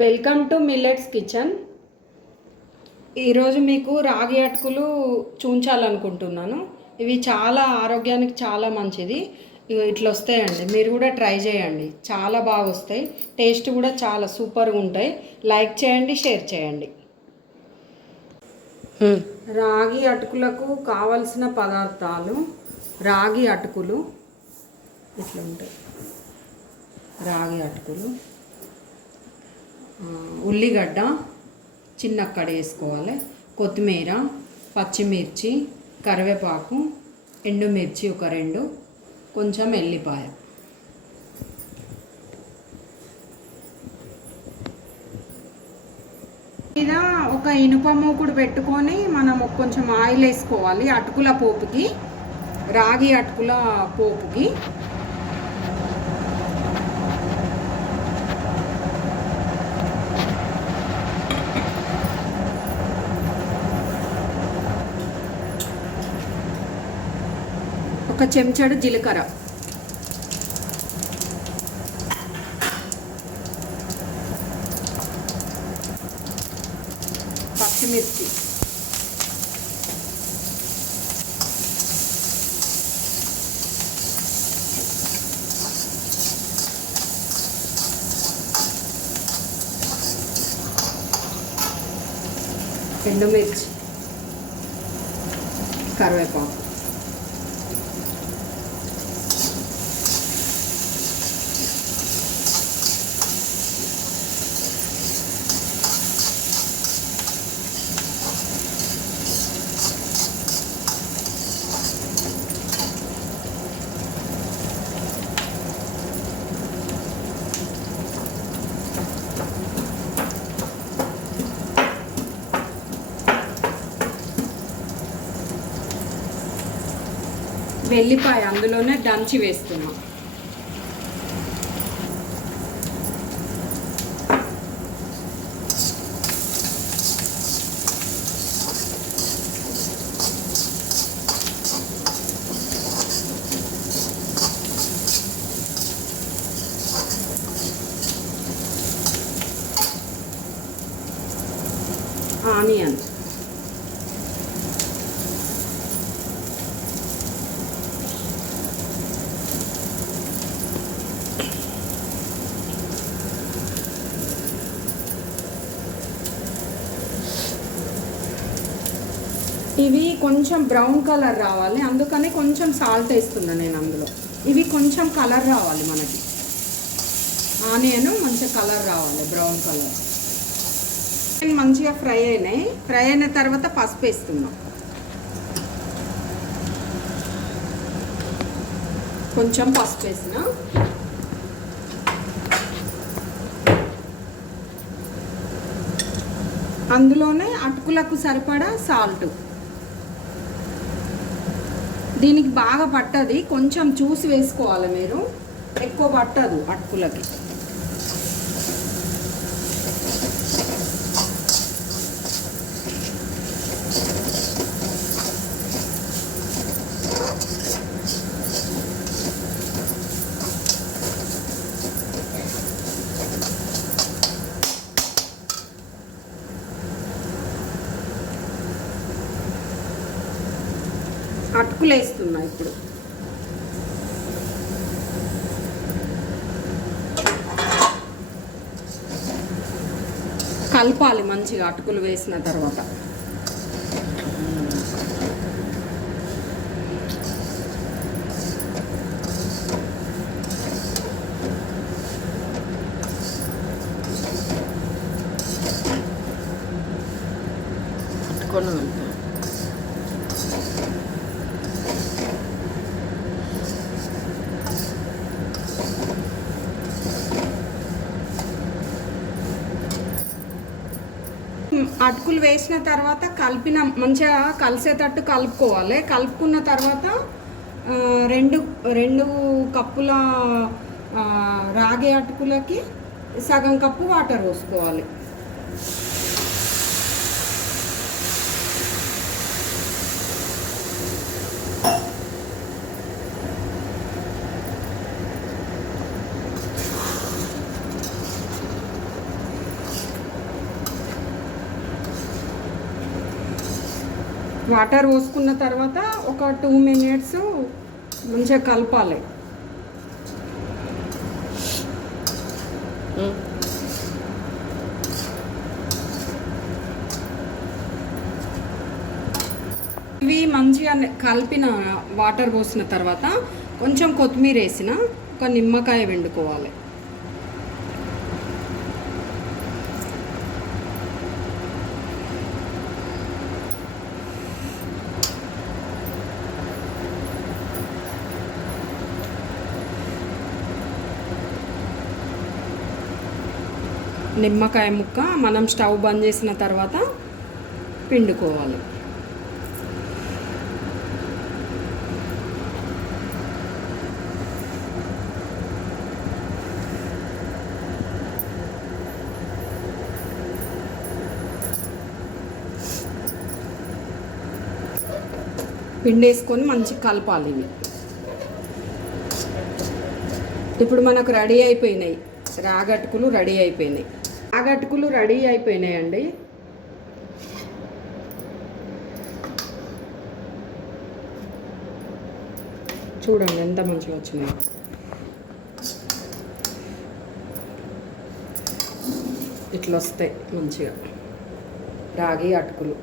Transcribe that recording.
Welcome to millets kitchen. ఈరోజు మీకు రాగి అటుకులు చూంచాలనుకుంటున్నాను. ఇవి చాలా ఆరోగ్యానికి చాలా మంచిది. ఇట్లా వస్తాయండి, మీరు కూడా ట్రై చేయండి, చాలా బాగా వస్తాయి. టేస్ట్ కూడా చాలా సూపర్గా ఉంటాయి. లైక్ చేయండి, షేర్ చేయండి. రాగి అటుకులకు కావలసిన పదార్థాలు: రాగి అటుకులు ఇట్లా ఉంటాయి, రాగి అటుకులు, ఉల్లిగడ్డ చిన్నక్కడ వేసుకోవాలి, కొత్తిమీర, పచ్చిమిర్చి, కరివేపాకు, ఎండుమిర్చి ఒక 2, కొంచెం ఎల్లిపాయ. మీద ఒక ఇనుప మూకుడు పెట్టుకొని మనం కొంచెం ఆయిల్ వేసుకోవాలి అటుకుల పోపుకి, రాగి అటుకుల పోపుకి. ఒక చెంచాడు జీలకర్ర, పచ్చిమిర్చి, ఎండుమిర్చి, కరివేపాకు. వెల్లిపాయ అందులోనే దంచి వేస్తున్నాం. ఆనియన్, ఇవి కొంచెం బ్రౌన్ కలర్ రావాలి, అందుకని కొంచెం సాల్ట్ వేస్తున్నా నేను అందులో. ఇవి కొంచెం కలర్ రావాలి మనకి, ఆనియన్ మంచిగా కలర్ రావాలి, బ్రౌన్ కలర్. మంచిగా ఫ్రై అయినాయి. ఫ్రై అయిన తర్వాత పసుపు వేస్తున్నాం, కొంచెం పసుపు వేసిన. అందులోనే అటుకులకు సరిపడా సాల్ట్. దీనికి బాగా పట్టది, కొంచెం చూసి వేసుకోవాలి మీరు, ఎక్కువ పట్టదు అటుకులకి. అటుకులు వేస్తున్నా ఇప్పుడు. కలపాలి మంచిగా అటుకులు వేసిన తర్వాత. అటుకులు అటుకులు వేసిన తర్వాత కలిపిన మంచిగా కలిసేటట్టు కలుపుకోవాలి. కలుపుకున్న తర్వాత 2 కప్పుల రాగి అటుకులకి సగం కప్పు వాటర్ పోసుకోవాలి. వాటర్ పోసుకున్న తర్వాత ఒక 2 మినిట్స్ మంచిగా కలపాలి. ఇవి మంచిగా కలిపిన వాటర్ పోసిన తర్వాత కొంచెం కొత్తిమీర వేసిన ఒక నిమ్మకాయ వండుకోవాలి. నిమ్మకాయ ముక్క మనం స్టవ్ బంద్ చేసిన తర్వాత పిండుకోవాలి. పిండేసుకొని మంచిగా కలపాలి. ఇవి ఇప్పుడు మనకు రెడీ అయిపోయినాయి. రాగట్టుకులు రెడీ అయిపోయినాయి. రాగట్టుకులు రెడీ అయిపోయినాయండి. చూడండి ఎంత మంచిగా వచ్చినాయి. ఇట్లా వస్తాయి మంచిగా రాగి అటుకులు.